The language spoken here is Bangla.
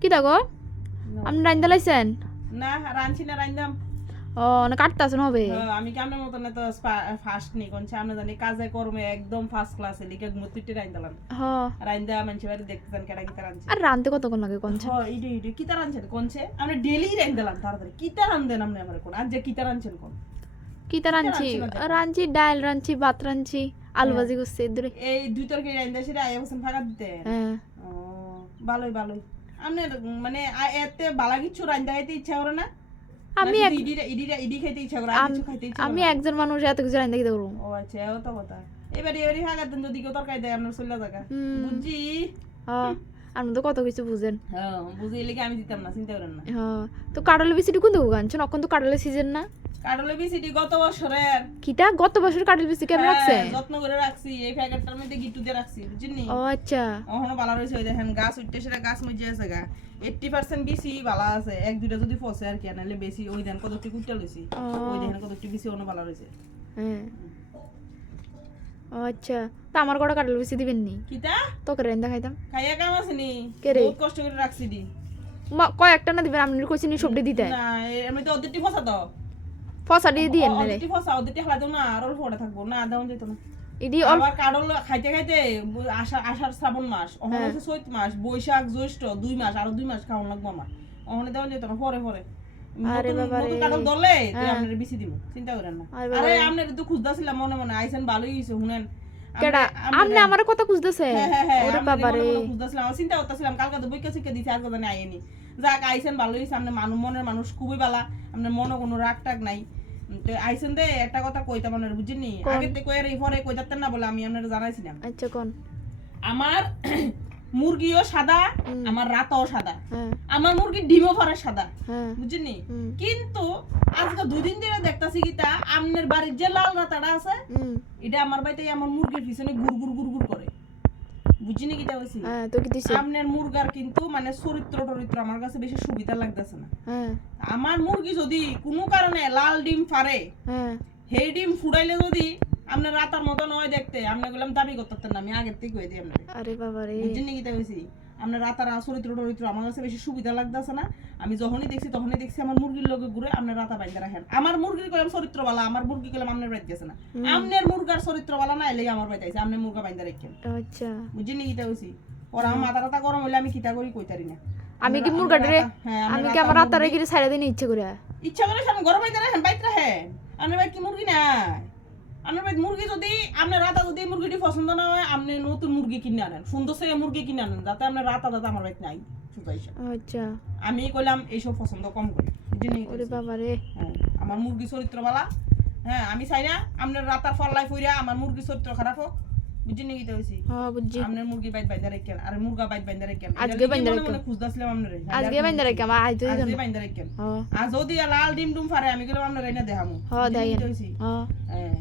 কি দাগো? আপনি রাইন্দা লাইছেন না রাঁধছি না রাঁধলাম ও না কাটতাছেন হবে। আমি কেমন মতন তো ফার্স্ট নি কোন সামনে জানি কাজে কর্মে একদম ফার্স্ট ক্লাসে লিখে মতিটি রাঁধা মানুষ বাড়ি দেখতেছেন কিতা রাঁধছে আর রানতে কতক্ষণ লাগে কোন ইডি ইডি রাঁধছেন কোনছে? আমরা ডেলি রাঁধলাম তাড়াতাড়ি। কিতা রাঁধেন আপনি আমার কোন আজ যে কিতা রাঁধছেন কোন কিতা রানছি রাঁধছি না রানছি ডাল রানছি ভাত রানছি আলু। ভাজি করছি এই দুই তরকারি রাঁধা সেটা আয়া ফাঁকা দিতে হ্যাঁ ও ভালোই ভালোই আপনার মানে এতে বালা কিছু রাঁধা খাইতে ইচ্ছা করে না। আমি এক- ইডিরা ইডি ইডি খাইতে ইচ্ছা করে আর কিছু খাইতে ইচ্ছা আমি একজন মানুষ এত কিছু রান্দা খেতে করব ও আচ্ছা এও তো কথা। এবারে এবারে হাগার দেন যদি কেউ তরকারি দেয় আপনার চলে থাকা। বুঝছি? হ্যাঁ আপনি তো কত কিছু বুঝেন। হ্যাঁ বুঝি আমি দিতাম না চিন্তা করেন না। হ্যাঁ তো কাটলে বেশি কোন দেবো গানছেন অখন তো কাটলে সিজন না। কাটলে বিসিটি গত বছরের কিটা? গত বছর কাটল বেশি কেমন রাখছে হ্যাঁ, যত্ন করে রাখছি এই প্যাকেটটার মধ্যে গিট্টু দিয়ে রাখছি বুঝলি ও আচ্ছা। ওখানে ভালো রয়েছে ওই দেখেন গাছ উঠতে সেটা গাছ মজে আছে গা। এইটটি পার্সেন্ট বেশি ভালো আছে এক দুইটা যদি ফসে আর কি নাহলে বেশি ওই দেন কতটি কুটটা লইছি ওই দেখেন কতটি বেশি অন্য ভালো রয়েছে। হ্যাঁ। আচ্ছা। তা আমার কটা কাটল বেশি দিবেন নি? কিতা? তোকে রান্দা খাইতাম। খাইয়া কাম আছে নি? কে রে? কষ্ট করে রাখছি দি। মা- কয়েকটা না দিবেন? আপনি কইছেন সবটি দিতে। না এমনি তো ওদেরটি ফসা তো। ফসা দিয়ে দিয়ে না রে। ওদেরটি ফসা ওদেরটি হালাতে না আর অল্প ওটা থাকব। না দেওয়া যেত না। ইডি অল্প আবার খাইতে খাইতে আষাঢ় আষাঢ় শ্রাবণ মাস অহন হ্যাঁ। চৈত মাস বৈশাখ জ্যৈষ্ঠ দুই মাস আরও দুই মাস খাওয়ান লাগবো আমার। অহনে দেওয়া যেত না পরে পরে। আরে নতুন- বাবারে। নতুন কাডল ধরলে। দিব চিন্তা করেন না। আরে আরে তো খুঁজতেছিলাম মনে মনে আইসেন ভালোই হয়েছে শুনেন। কেডা? আপনি আমার কথা খুঁজতেছে? ওরে আমি বাবারে। খুঁজতেছিলাম চিন্তা করতেছিলাম কালকে তো বইকা শিখে দিছি আর কথা আইনি। যাক মানুষ মনের মানুষ খুবই ভালো আপনার মনে কোনো রাগ টাগ নাই। তো আইসেন দে একটা কথা কইতাম আপনার বুঝিনি? আগে কইরে পরে কইতাতেন না বলে আমি আপনার জানাইছিলাম। আচ্ছা কোন? আমার মুরগিও সাদা আমার রাতাও সাদা। হ্যাঁ। আমার মুরগির ডিমও ফারে সাদা হ্যাঁ। বুঝিনি? হুম। কিন্তু আজকে দুই দিন ধরে দেখতাছি কি তা আমনের বাড়ির যে লাল রাতাটা আছে এটা আমার বাড়িতে আমার মুরগির পিছনে গুড় গুড় গুড় গুড় করে। বুঝিনি কিটা হয়েছি হ্যাঁ তো কি দিছে। আপনার মুরগার কিন্তু মানে চরিত্র টরিত্র আমার কাছে বেশি সুবিধা লাগতেছে না। হ্যাঁ। আমার মুরগি যদি কোনো কারণে লাল ডিম ফারে হ্যাঁ। সেই ডিম ফুটাইলে যদি আপনার রাতার মতো নয় দেখতে। গেলাম দাবি করতেন না আমি আগের থেকে কই দিই আপনার আরে বাবা রে। আপনার রাতার চরিত্র টরিত্র আমার কাছে বেশি সুবিধা লাগতেছে না। আমি যখনই দেখছি তখনই দেখছি আমার মুরগির লগে ঘুরে আপনার রাতা বাইন্দা রাখেন। আমার মুরগির কলাম চরিত্র বালা আমার মুরগি কলাম আপনার বাড়িতে গেছে না। আপনার মুরগার চরিত্র বালা না এলেই আমার আইছে আপনার মুরগা বাইন্দা রাখেন আচ্ছা। তাই হয়েছি ওরা আমার মাথা টাতা গরম হইলে আমি কিতা করি কইতারি না। আমি কি আমরা- মুরগাটা রে হ্যাঁ, আমি কি আমার রাতারে কি ছাইড়া দিন ইচ্ছে করে ইচ্ছা করে সামনে গরম বাইতে রাখেন বাইতে রাখেন। আপনার বাড়ি কি মুরগি নাই? আপনার বাড়ি মুরগি যদি আপনার রাতা যদি মুরগিটি পছন্দ না হয় আপনি নতুন মুরগি কিনে আনেন। সুন্দর সে মুরগি কিনে আনেন যাতে আপনার রাতা যাতে আমার বাড়িতে নাই আচ্ছা। আমি কইলাম এইসব পছন্দ কম করি। বুঝলি ওরে বাবা রে হ্যাঁ, আমার মুরগি হ্যাঁ আমি চাই না আপনার রাতার ফল্লাই ফইরা আমার মুরগি চরিত্র খারাপ হোক। হ্যাঁ আপনার মুরগি বাইত বাইন্দা রেখেন আর মুরগা বাইত বাইন্দা রেখেন আজকে বাইন্দা রাখেন। খুঁজতেছিলাম আপনার। আজকে বাইন্দা রেখে আমার আজ দিন আজকে বাইন্দা রেখেন হ্যাঁ। আর যদি লাল ডিম ডুম ফারে আমি গেলাম আপনার এনে দেখামু। হ্যাঁ? হ্যাঁ। হ্যাঁ,